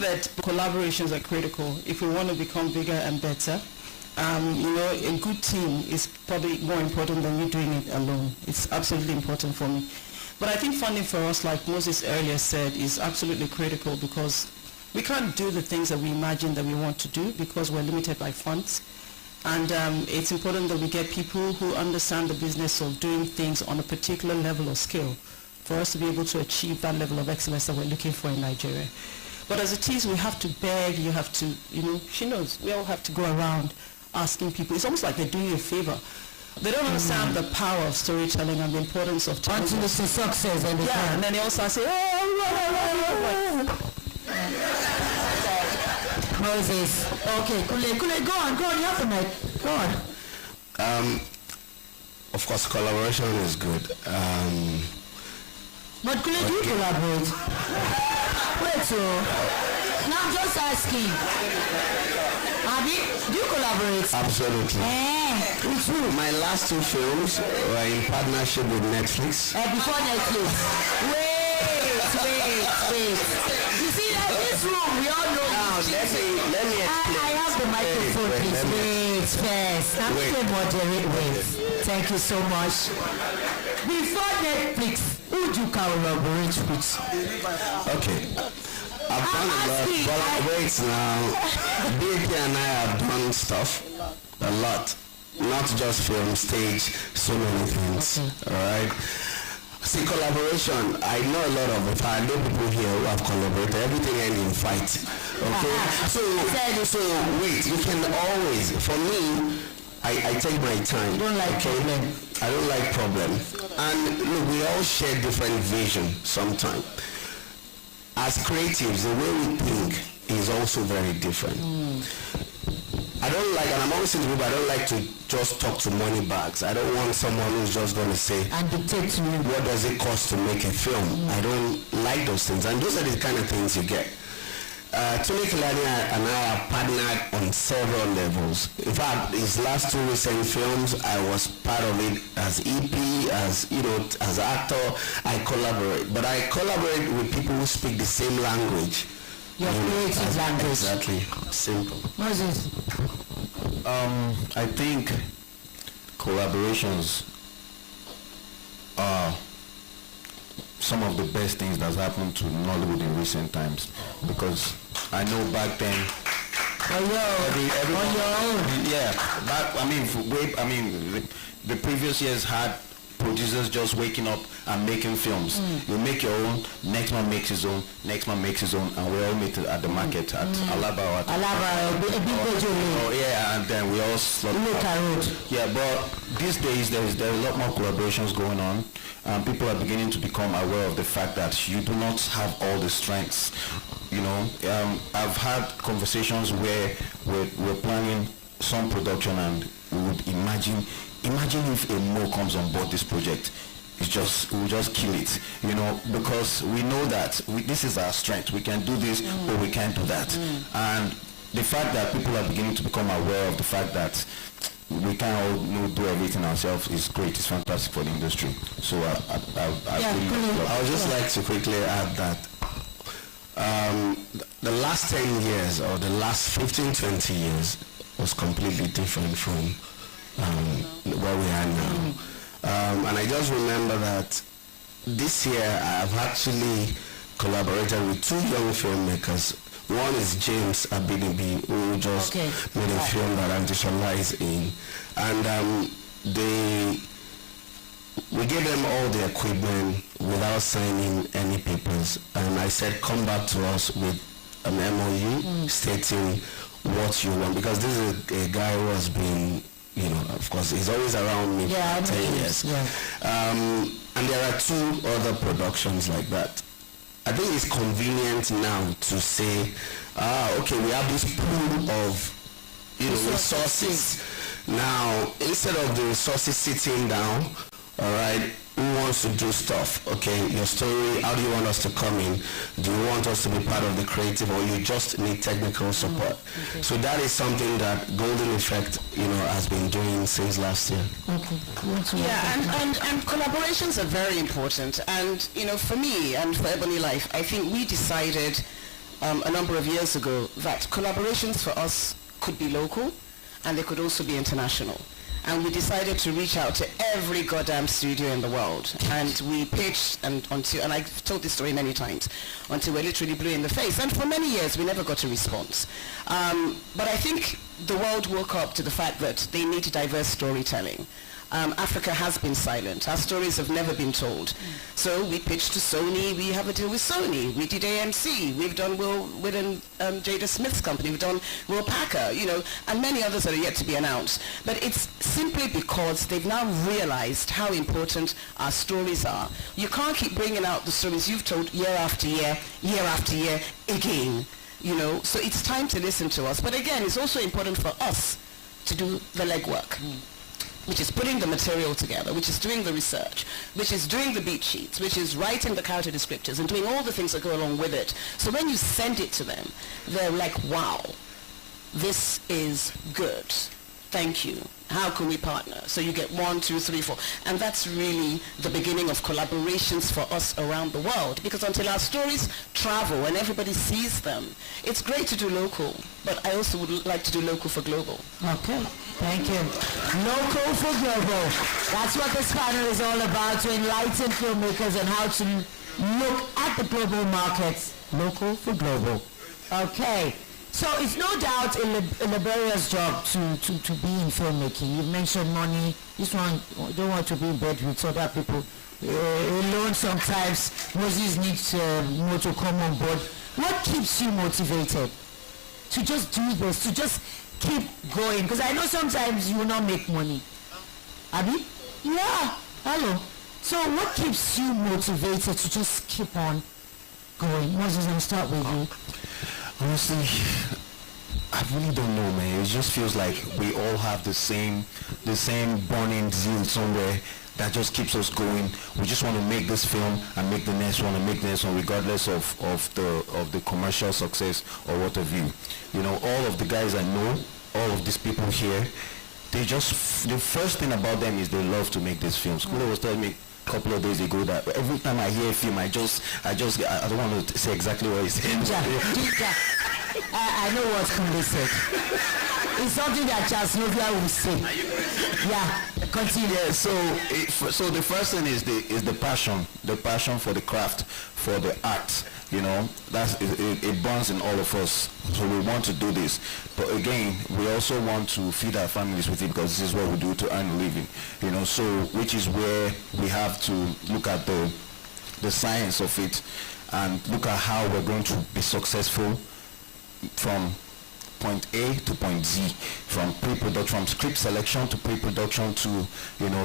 think that collaborations are critical if we want to become bigger and better. A good team is probably more important than you doing it alone. It's absolutely important for me. But I think funding for us, like Moses earlier said, is absolutely critical because we can't do the things that we imagine that we want to do because we're limited by funds. And it's important that we get people who understand the business of doing things on a particular level or scale for us to be able to achieve that level of excellence that we're looking for in Nigeria. But as it is, we have to beg, you have to, she knows, we all have to go around asking people. It's almost like they're doing you a favor. They don't understand the power of storytelling and the importance of telling. Until it's a success and and then they also say, Moses. Okay, Kule, go on, you have the mic. Go on. Of course, collaboration is good. But Kule, do you collaborate? Wait, so now I'm just asking. Abi, do you collaborate? Absolutely. With who? My last two films were in partnership with Netflix. Before Netflix. Wait. You see, that this room, we all know. Now, let me explain. I have the microphone, please. Wait, first. I'm still moderate. Wait. Thank you so much. Before Netflix, who do you collaborate with? Okay. I've done a lot, but wait now. BP and I have done stuff. A lot. Not just film, stage, so many things. Alright? See, collaboration, I know a lot of it. I know people here who have collaborated. Everything ends in fight. Okay? So wait, you can always, for me, I take my time. You don't like problem. I don't like problem. And look, we all share different vision sometimes. As creatives, the way we think is also very different. I don't like, and I'm always saying to people, I don't like to just talk to money bags. I don't want someone who's just going to say, and dictate to you, what does it cost to make a film? I don't like those things. And those are the kind of things you get. Tony Kilani and I have partnered on several levels. In fact, his last two recent films, I was part of it as EP, as as actor. I collaborate, but I collaborate with people who speak the same language. Your creative language. Exactly. Simple. Moses. I think collaborations are some of the best things that's happened to Nollywood in recent times, because I know back then on your own. Yeah, the previous years had producers just waking up and making films. You make your own, next man makes his own, next man makes his own, and we all meet at the market at Alaba. And then we all slot. Yeah, but these days there are a lot more collaborations going on. People are beginning to become aware of the fact that you do not have all the strengths. I've had conversations where we're planning some production and we would imagine if a Mo comes on board this project, we'll just kill it, because we know that this is our strength. We can do this, or we can't do that. And the fact that people are beginning to become aware of the fact that we can't all do everything ourselves is great. It's fantastic for the industry. So I would just like to quickly add that the last 10 years or the last 15-20 years was completely different from where we are now. And I just remember that this year I've actually collaborated with two young filmmakers. One is James Abinibi, who just made a film that Antishala is in. And we gave them all the equipment without signing any papers. And I said, come back to us with an MOU stating what you want. Because this is a guy who has been, of course, he's always around me for 10 years. And there are two other productions like that. I think it's convenient now to say, okay, we have this pool of resources. Now, instead of the resources sitting down, all right, who wants to do stuff? Okay, your story, how do you want us to come in? Do you want us to be part of the creative, or you just need technical support? So that is something that Golden Effect, has been doing since last year. And collaborations are very important. And, for me and for Ebony Life, I think we decided a number of years ago that collaborations for us could be local and they could also be international. And we decided to reach out to every goddamn studio in the world. And we pitched, and I've told this story many times, until we're literally blue in the face. And for many years, we never got a response. But I think the world woke up to the fact that they need diverse storytelling. Africa has been silent. Our stories have never been told. So we pitched to Sony. We have a deal with Sony. We did AMC. We've done Will and Jada Smith's company. We've done Will Packer, and many others that are yet to be announced. But it's simply because they've now realized how important our stories are. You can't keep bringing out the stories you've told year after year again. So it's time to listen to us. But again, it's also important for us to do the legwork. Which is putting the material together, which is doing the research, which is doing the beat sheets, which is writing the character descriptors and doing all the things that go along with it. So when you send it to them, they're like, wow, this is good. Thank you. How can we partner? So you get 1, 2, 3, 4. And that's really the beginning of collaborations for us around the world. Because until our stories travel and everybody sees them, it's great to do local, but I also would like to do local for global. Okay, thank you. Local for global. That's what this panel is all about, to enlighten filmmakers on how to look at the global markets. Local for global. Okay. So it's no doubt a laborious job to be in filmmaking. You mentioned money. This one, you don't want to be in bed with other people. Alone sometimes. Moses needs more to come on board. What keeps you motivated to just do this, to just keep going? Because I know sometimes you will not make money. Abi? Yeah. Hello. So what keeps you motivated to just keep on going? Moses, I'll start with you. Honestly, I really don't know, man. It just feels like we all have the same burning zeal somewhere that just keeps us going. We just want to make this film and make the next one and make the next one, regardless of the commercial success or what have you. All of the guys I know, all of these people here, the first thing about them is they love to make these films. Kule was telling me a couple of days ago that every time I hear a film, I don't want to say exactly what he said. Ginger. I know what Kule said. It's something that Charles Novia will say. Yeah, continue. Yeah, so the first thing is the passion for the craft, for the art. It burns in all of us. So we want to do this, but again, we also want to feed our families with it, because this is what we do to earn a living. So which is where we have to look at the science of it and look at how we're going to be successful from point A to point Z, from pre-production, from script selection to pre-production to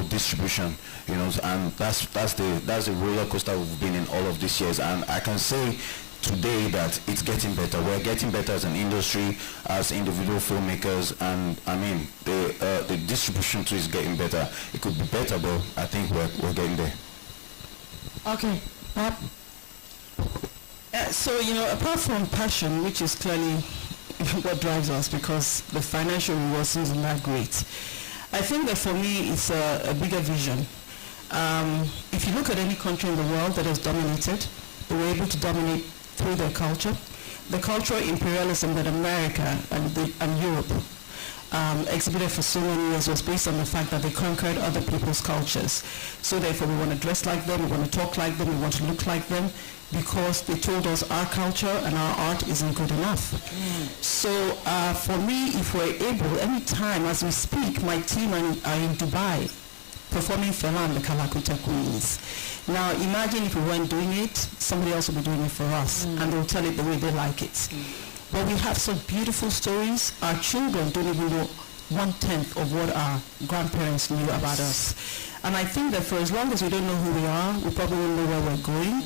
distribution, and that's the roller coaster we've been in all of these years. And I can say today that it's getting better. We're getting better as an industry, as individual filmmakers, and I mean the distribution too is getting better. It could be better, but I think we're getting there. Okay. So apart from passion, which is clearly what drives us, because the financial rewards isn't that great, I think that for me it's a bigger vision. If you look at any country in the world that has dominated, they were able to dominate through their culture. The cultural imperialism that America and Europe exhibited for so many years was based on the fact that they conquered other people's cultures. So therefore we want to dress like them, we want to talk like them, we want to look like them, because they told us our culture and our art isn't good enough. So for me, if we're able, any time as we speak, my team are in Dubai performing Fela and the Kalakuta Queens. Now imagine if we weren't doing it, somebody else would be doing it for us, and they'll tell it the way they like it. But we have some beautiful stories. Our children don't even know 1/10 of what our grandparents knew about us. And I think that for as long as we don't know who we are, we probably won't know where we're going.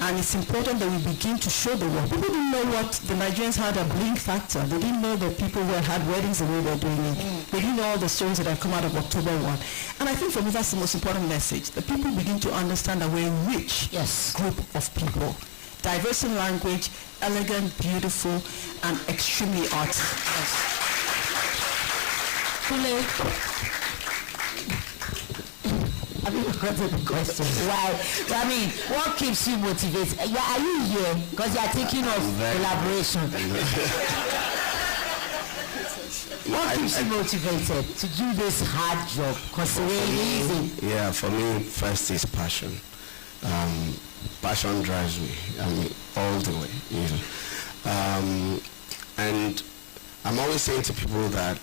And it's important that we begin to show the world. People didn't know what the Nigerians had a blink factor. They didn't know that people had weddings the way they're doing it. They didn't know all the stories that have come out of October 1. And I think for me that's the most important message. That people begin to understand that we're a rich group of people. Diverse in language, elegant, beautiful, and extremely arty. Kule, Have you forgotten the question? Why? I mean, what keeps you motivated? Are you here because you are thinking of collaboration? What keeps you motivated to do this hard job? Because it ain't easy. Yeah, for me, first is passion. Passion drives me. I mean, all the way. You know. And I'm always saying to people that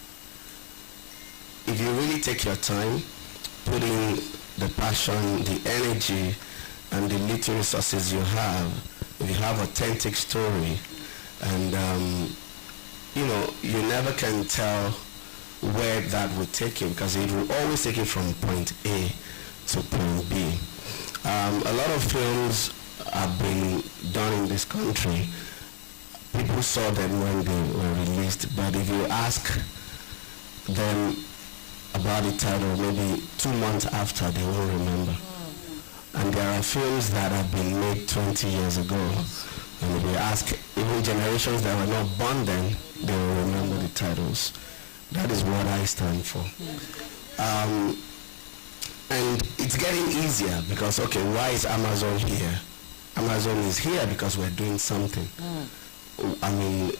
if you really take your time, put in the passion, the energy, and the little resources you have, if you have authentic story, and you know, you never can tell where that will take you, because it will always take you from point A to point B. A lot of films have been done in this country. People saw them when they were released, but if you ask them about the title, maybe 2 months after, they won't remember. And there are films that have been made 20 years ago, and if you ask even generations that were not born then, they will remember the titles. That is what I stand for. And it's getting easier because, okay, why is Amazon here? Amazon is here because we're doing something. I mean,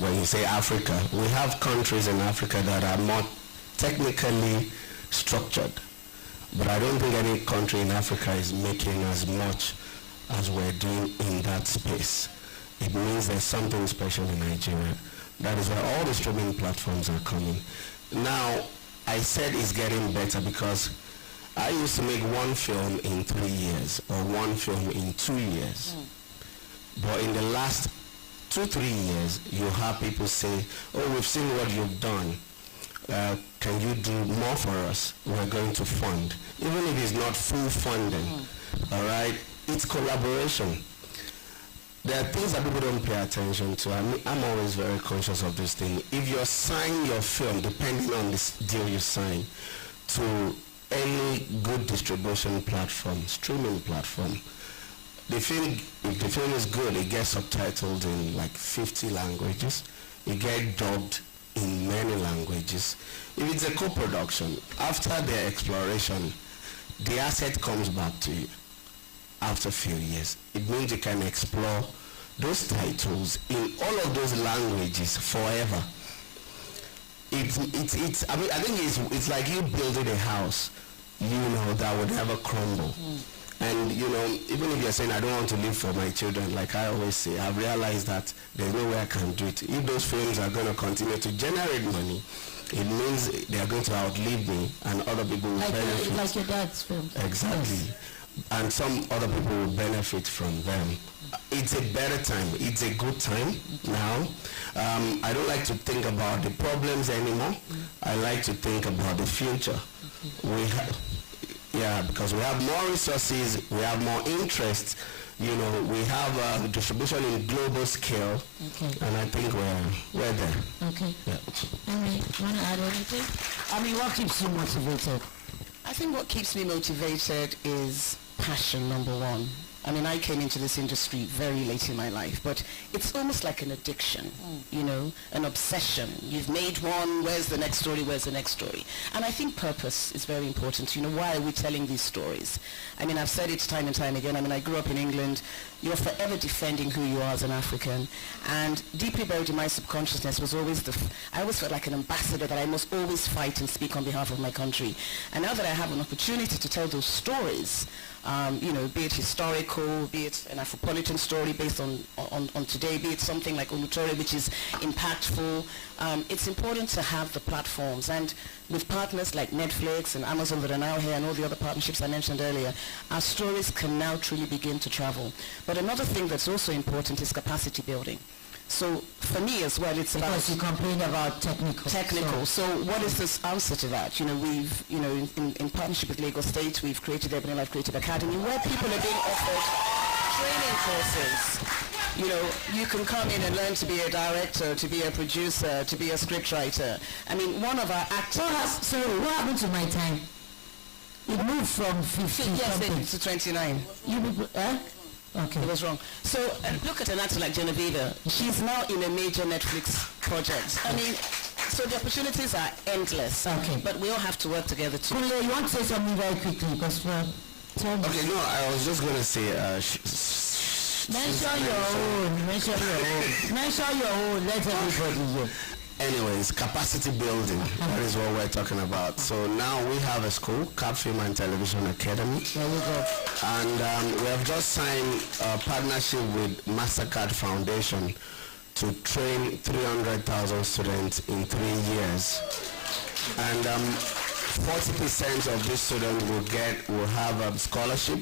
when you say Africa, we have countries in Africa that are more technically structured. But I don't think any country in Africa is making as much as we're doing in that space. It means there's something special in Nigeria. That is why all the streaming platforms are coming. Now, I said it's getting better because I used to make one film in 3 years or one film in 2 years. But in the last 2-3 years, you have people say, oh, we've seen what you've done. Can you do more for us? We're going to fund. Even if it's not full funding, all right? It's collaboration. There are things that people don't pay attention to. I mean, I'm always very conscious of this thing. If you're signing your film, depending on this deal you sign, to any good distribution platform, streaming platform, if the film is good, it gets subtitled in like 50 languages. It gets dubbed in many languages. If it's a co-production, after their exploration, the asset comes back to you after a few years. It means you can explore those titles in all of those languages forever. I mean, I think it's like you building a house, you know, that would never crumble. And, you know, even if you're saying, I don't want to live for my children, like I always say, I've realized that there's no way I can do it. If those films are going to continue to generate money, it means they are going to outlive me and other people will benefit. Like your dad's film. Exactly. Yes. And some other people will benefit from them. It's a better time. It's a good time now. I don't like to think about the problems anymore. I like to think about the future. Yeah, because we have more resources, we have more interest, you know, we have distribution in global scale, and I think we're there. Okay. Yeah. Henry, you want to add anything? I mean, what keeps you motivated? I think what keeps me motivated is passion, number one. I mean, I came into this industry very late in my life, but it's almost like an addiction, you know, an obsession. You've made one, where's the next story, where's the next story? And I think purpose is very important. You know, why are we telling these stories? I mean, I've said it time and time again. I mean, I grew up in England. You're forever defending who you are as an African. And deeply buried in my subconsciousness was always I always felt like an ambassador, that I must always fight and speak on behalf of my country. And now that I have an opportunity to tell those stories, you know, be it historical, be it an Afropolitan story based on today, be it something like Olutore, which is impactful. It's important to have the platforms. And with partners like Netflix and Amazon that are now here and all the other partnerships I mentioned earlier, our stories can now truly begin to travel. But another thing that's also important is capacity building. So for me as well, it's because you complain about technical. So what is this answer to that? You know, we've, you know, in partnership with Lagos State, we've created the Ebony Life Creative Academy, where people are being offered training courses. You know, you can come in and learn to be a director, to be a producer, to be a scriptwriter. I mean, one of our actors... Sorry, what happened to my time? It moved from 15 yes, to 29. Okay. It was wrong. So look at an actor like Genevieve. She's now in a major Netflix project. I mean, So the opportunities are endless. Okay. But we all have to work together to... Kule, you want to say something very quickly? Because Okay, no, I was just going to say, mention your own. Mention your own. Let everybody hear. anyways, capacity building, that is what we're talking about. So now we have a school, Cap Film and Television Academy. There you go. And we have just signed a partnership with MasterCard Foundation to train 300,000 students in 3 years. And 40% of these students will have a scholarship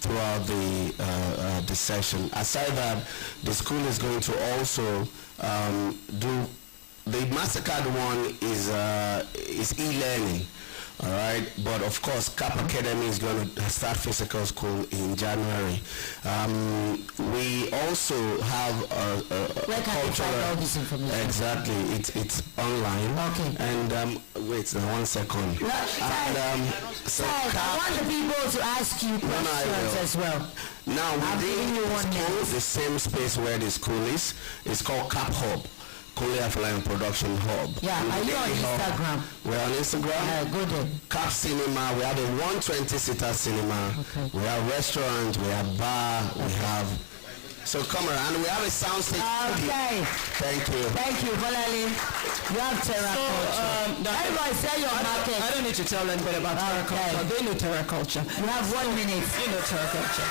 throughout the session. Aside that, the school is going to also do the MasterCard one is e-learning. All right, but of course, Cap Academy is going to start physical school in January. We also have Where can you find all this information? Exactly, it's online. Okay. And wait, 1 second. So I want the people to ask you questions as well. Now within you one school, minute. the same space where the school is, it's called Cap Hub. Kule Afline Production Hub. Yeah, are you on Instagram? We're on Instagram. Good then. Cap Cinema, we have a 120-seater cinema. Okay. We have restaurant, we have bar, we have... So come around, and we have a sound stage. Okay. Thank you. Thank you, Bolali. You have terraculture. Everybody say your market. I don't need to tell anybody about terraculture. They know terraculture. You have 1 minute. You know terraculture.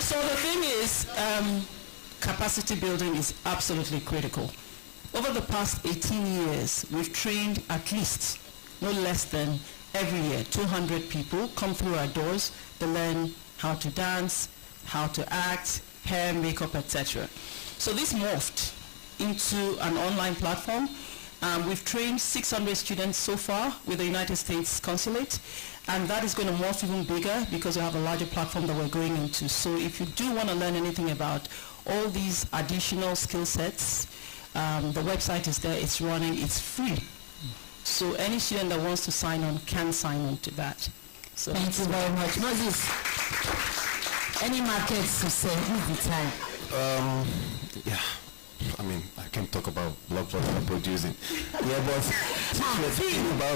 So the thing is, capacity building is absolutely critical. Over the past 18 years, we've trained at least, no less than every year, 200 people come through our doors. They learn how to dance, how to act, hair, makeup, etc. So this morphed into an online platform. We've trained 600 students so far with the United States Consulate, and that is going to morph even bigger because we have a larger platform that we're going into. So if you do want to learn anything about all these additional skill sets, the website is there, it's running, it's free. So any student that wants to sign on can sign on to that. So Thank you very much. Moses, any markets to say? Who's the time? Yeah, I mean, I can talk about blockbuster producing. Yeah, but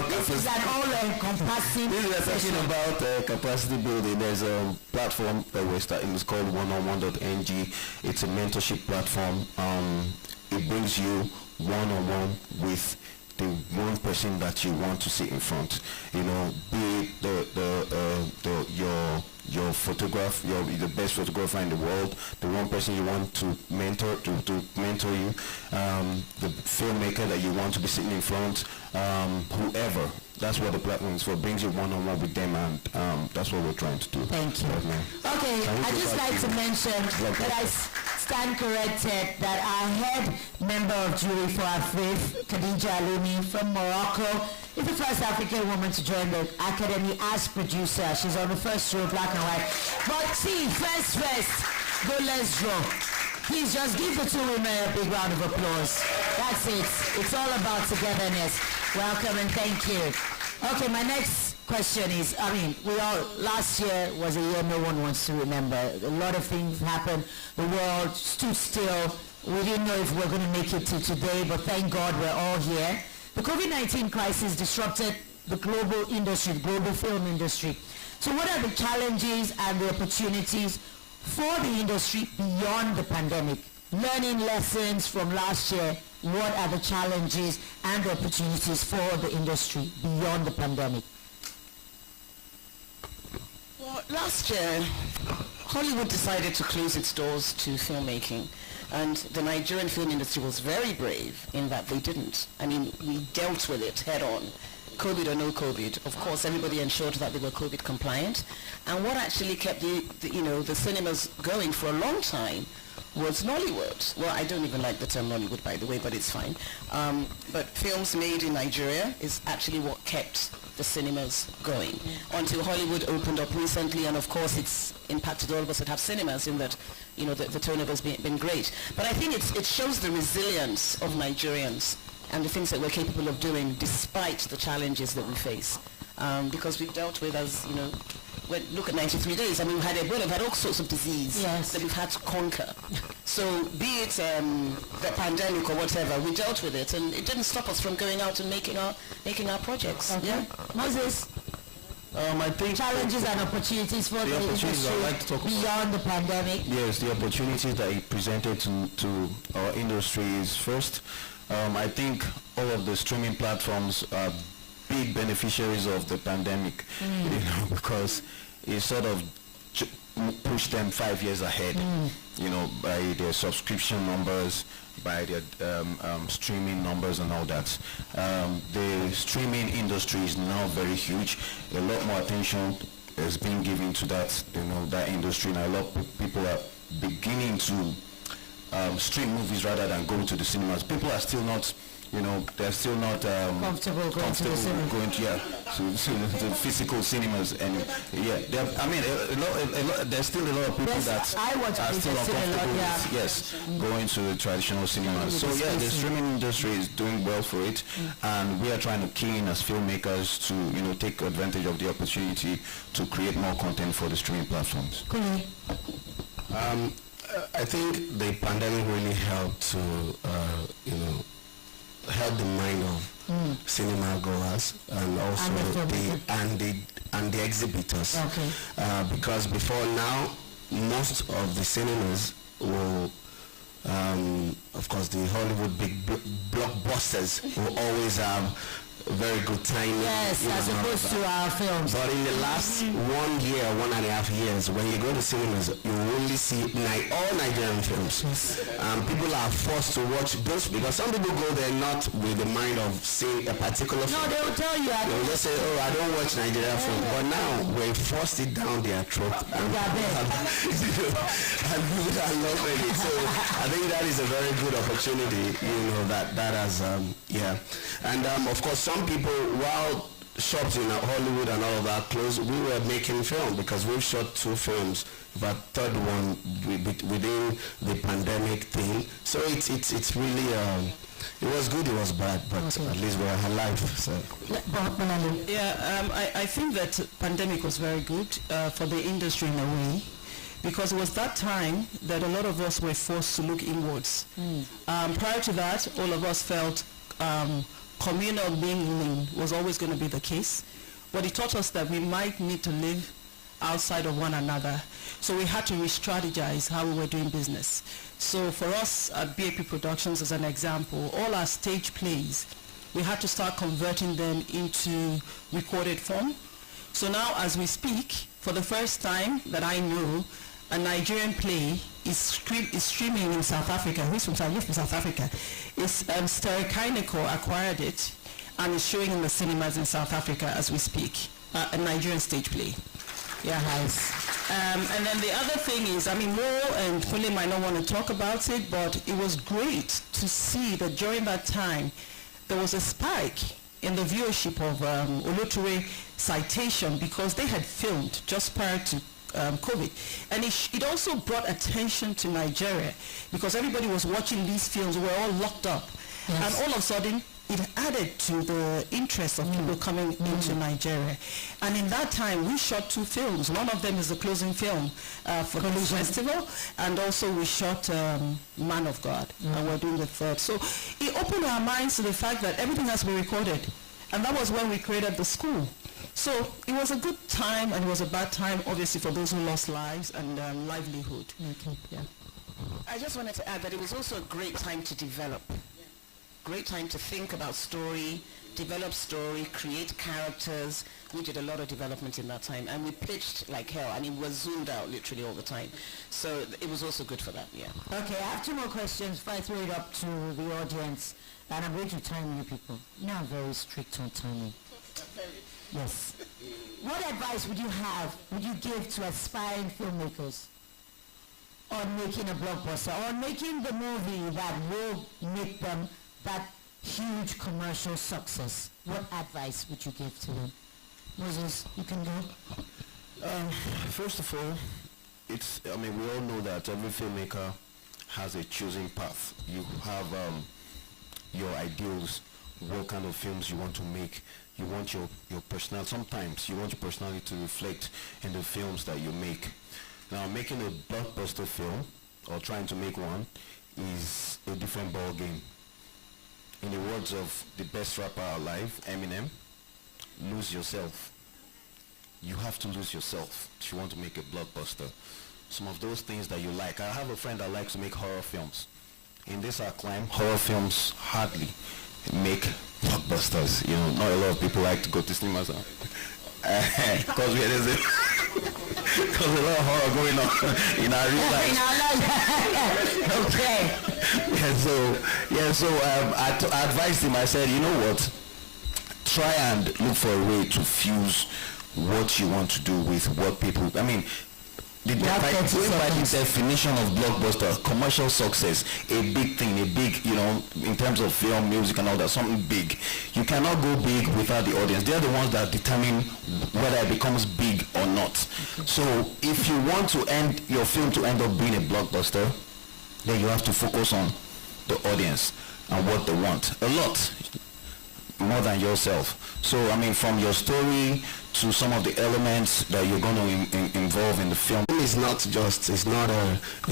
This is an all-encompassing we are talking about capacity building. There's a platform that we're starting. It's called oneonone.ng. It's a mentorship platform. It brings you one-on-one with the one person that you want to sit in front. You know, be it your photograph, the best photographer in the world, the one person you want to mentor you, the filmmaker that you want to be sitting in front, whoever. That's what the platform is for. Brings you one-on-one with them, and that's what we're trying to do. Thank you. Okay, I'd just like to mention that I stand corrected that our head member of jury for our faith, Khadija Alimi from Morocco, is the first African woman to join the Academy as producer. She's on the first row, black and white. But see, first, go let's draw. Please just give the two women a big round of applause. That's it. It's all about togetherness. Welcome and thank you. Okay, my next question is, last year was a year no one wants to remember. A lot of things happened. The world stood still. We didn't know if we were going to make it to today, but thank God we're all here. The COVID-19 crisis disrupted the global industry, the global film industry. So what are the challenges and the opportunities for the industry beyond the pandemic? Learning lessons from last year, what are the challenges and the opportunities for the industry beyond the pandemic? Well, last year, Hollywood decided to close its doors to filmmaking. And the Nigerian film industry was very brave in that they didn't. I mean, we dealt with it head on. COVID or no COVID, of course, everybody ensured that they were COVID compliant. And what actually kept the cinemas going for a long time was Nollywood. Well, I don't even like the term Nollywood, by the way, but it's fine. But films made in Nigeria is actually what kept the cinemas going until Hollywood opened up recently, and of course it's impacted all of us that have cinemas in that, the turnover's been great. But I think it shows the resilience of Nigerians and the things that we're capable of doing despite the challenges that we face. Because we've dealt with, as look at 93 days. I mean, we've had Ebola, we've had all sorts of disease Yes. that we've had to conquer. So be it the pandemic or whatever, we dealt with it, and it didn't stop us from going out and making our projects. Okay. Yeah. Moses, I think challenges and opportunities for the opportunities industry I'd like to talk about. beyond the pandemic. Yes, the opportunities that it presented to our industry is first, I think all of the streaming platforms are big beneficiaries of the pandemic, because it sort of pushed them 5 years ahead, by their subscription numbers, by their streaming numbers and all that. The streaming industry is now very huge. A lot more attention is being given to that, that industry, and a lot of people are beginning to stream movies rather than go to the cinemas. People are still not, they're still not Comfortable going to the cinema. to physical cinemas, and there's still a lot of people that are still uncomfortable with going to the traditional cinemas. So the streaming industry is doing well for it, and we are trying to key in as filmmakers to take advantage of the opportunity to create more content for the streaming platforms. I think the pandemic really helped to, help the mind of cinema goers and also the exhibitors. Okay. Because before now, most of the cinemas will, of course, the Hollywood big blockbusters will always have very good timing. Yes, as opposed to our films. But in the last 1 year, 1.5 years, when you go to cinemas, you only see all Nigerian films. People are forced to watch those, because some people go there not with the mind of seeing a particular film. No, they will tell you. They will just say, oh, I don't watch Nigerian film. But now, we forced it down their throat. And people are loving it. So I think that is a very good opportunity, that has, And of course, some people, while shops in Hollywood and all of that closed, we were making film, because we've shot 2 films, but third one within the pandemic thing. So it's really, it was good, it was bad, but at least we're alive. So. I think that pandemic was very good for the industry in a way, because it was that time that a lot of us were forced to look inwards. Prior to that, all of us felt communal mingling was always going to be the case, but it taught us that we might need to live outside of one another. So we had to re-strategize how we were doing business. So for us at BAP Productions, as an example, all our stage plays, we had to start converting them into recorded form. So now as we speak, for the first time that I know, a Nigerian play is streaming in South Africa. Who's from South Africa? It's Ster-Kinekor acquired it and is showing in the cinemas in South Africa as we speak. A Nigerian stage play. Yeah, nice. And then the other thing is, Mo and Philip might not want to talk about it, but it was great to see that during that time there was a spike in the viewership of Oloture Citation, because they had filmed just prior to COVID. And it also brought attention to Nigeria, because everybody was watching these films. We were all locked up. Yes. And all of a sudden, it added to the interest of people coming into Nigeria. And in that time, we shot 2 films. One of them is the closing film for the festival, and also we shot Man of God, and we're doing the third. So it opened our minds to the fact that everything has to be recorded. And that was when we created the school. So it was a good time, and it was a bad time, obviously, for those who lost lives and livelihood. Okay, yeah. I just wanted to add that it was also a great time to develop. Great time to think about story, develop story, create characters. We did a lot of development in that time, and we pitched like hell, and it was zoomed out literally all the time. So it was also good for that, yeah. Okay, I have 2 more questions before I throw it up to the audience, and I'm going to time you people. Now I'm very strict on timing. Yes. What advice would you give to aspiring filmmakers on making a blockbuster, on making the movie that will make them that huge commercial success? What advice would you give to them? Moses, you can go. First of all, we all know that every filmmaker has a choosing path. You have your ideals what kind of films you want to make. You want your personality, sometimes you want your personality to reflect in the films that you make. Now, making a blockbuster film, or trying to make one, is a different ball game. In the words of the best rapper alive, Eminem, lose yourself. You have to lose yourself if you want to make a blockbuster. Some of those things that you like. I have a friend that likes to make horror films. In this our climb, horror films hardly make blockbusters. You know, not a lot of people like to go to cinemas because there's a lot of horror going on in our real life. Okay. So I advised him. I said, you know what? Try and look for a way to fuse what you want to do with what people. I mean, by the definition of blockbuster, commercial success, a big thing, in terms of film, music and all that, something big. You cannot go big without the audience. They're the ones that determine whether it becomes big or not. So if you want to end your film to end up being a blockbuster, then you have to focus on the audience and what they want. A lot more than yourself. So I mean, from your story to some of the elements that you're going to involve in the film. It's not